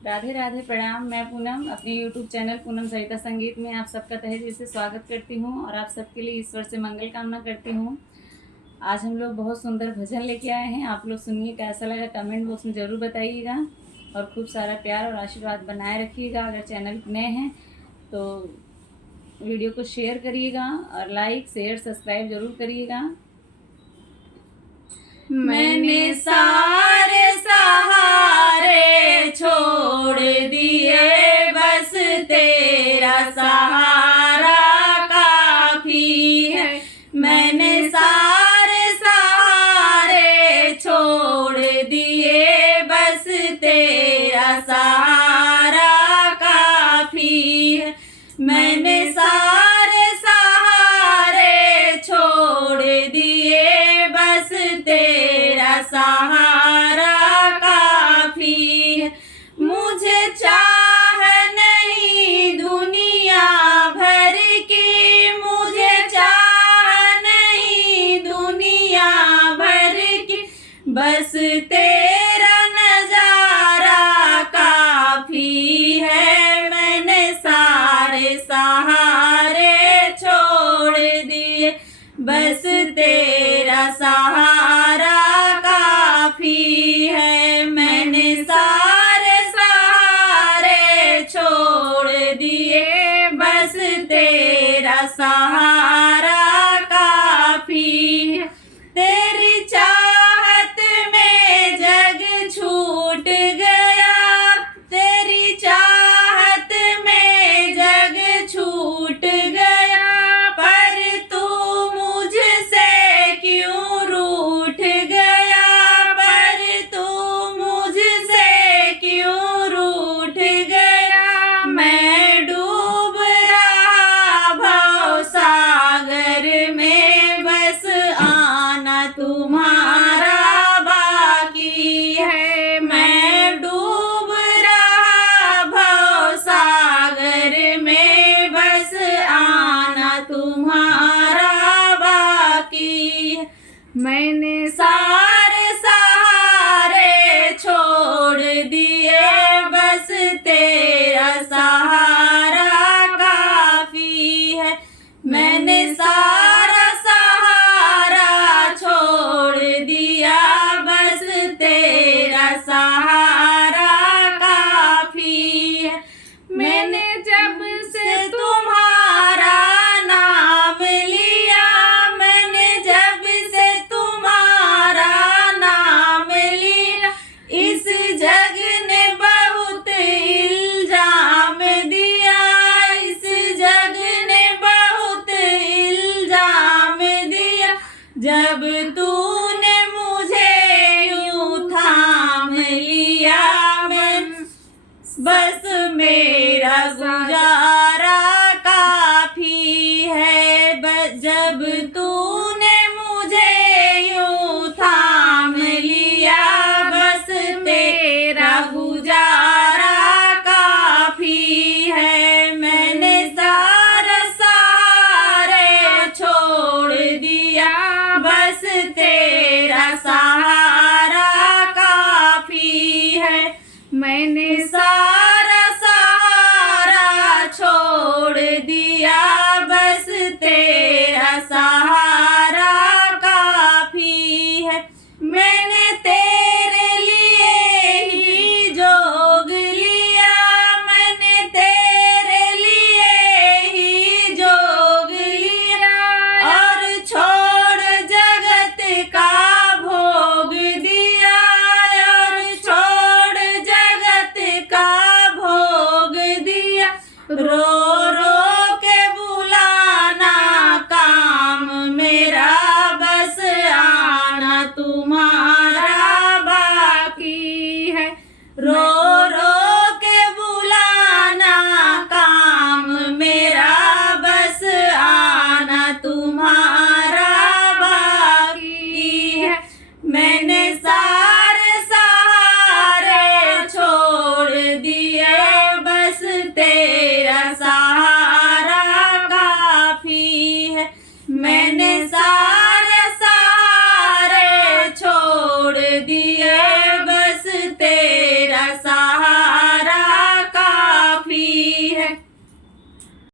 राधे राधे, प्रणाम। मैं पूनम अपने YouTube चैनल पूनम सरिता संगीत में आप सबका तहे दिल से स्वागत करती हूँ और आप सबके लिए ईश्वर से मंगल कामना करती हूँ। आज हम लोग बहुत सुंदर भजन लेके आए हैं। आप लोग सुनिए, कैसा लगा कमेंट बॉक्स में ज़रूर बताइएगा और खूब सारा प्यार और आशीर्वाद बनाए रखिएगा। अगर चैनल नए हैं तो वीडियो को शेयर करिएगा और लाइक शेयर सब्सक्राइब ज़रूर करिएगा। मैंने सारे सहारे छोड़ दिए, बस तेरा सहारा काफी है। मैंने सारे सहारे छोड़ दिए, बस तेरा सहारा काफी है। मैंने सारे सहारे छोड़ दिए, बस तेरा सहारा काफी है। मुझे चाह नहीं दुनिया भर की, मुझे चाह नहीं दुनिया भर की, बस तेरा नजारा काफी है। मैंने सारे सहारे छोड़ दिए, बस तेरा सहारा काफी है। मैंने सारे सहारे छोड़ दिए, बस तेरा सहारा काफी है। तेरी चाहत में जग छूट गया, तेरी चाहत में जग छूट गया, पर तू मुझसे क्यों रूठ गया, पर तू मुझसे क्यों रूठ गया। मैं डूब रहा भव सागर में, बस आना तुम्हारा बाकी है। मैं डूब रहा भव सागर में, बस आना तुम्हारा बाकी है। मैंने सारे सहारे छोड़ दिए, बस तेरा सहारा काफी है। मैंने सारा सहारा छोड़ दिया, बस तेरा सहारा काफी है। मैंने जब से तुम्हारा नाम लिया, मैंने जब से तुम्हारा नाम लिया, इस जग ने बहुत इल्जाम दिया, इस जग ने बहुत इल्जाम दिया। जब तूने मुझे यूं थाम लिया, मैं बस मेरा गुजारा काफी है। जब तूने मुझे यूं थाम लिया, बस तेरा गुजारा काफी है। मैंने सारा सहारे छोड़ दिया, बस तेरा सहारा काफी है। मैंने सारा सहारा छोड़ दिया, बस तेरा सहारा काफी है। मैंने तेरे लिए ही जोग लिया, मैंने तेरे लिए ही जोग लिया, और छोड़ जगत का भोग दिया, और छोड़ जगत का भोग दिया। रो रो के बुलाना काम मेरा, बस आना तुम्हारा बाकी है। रो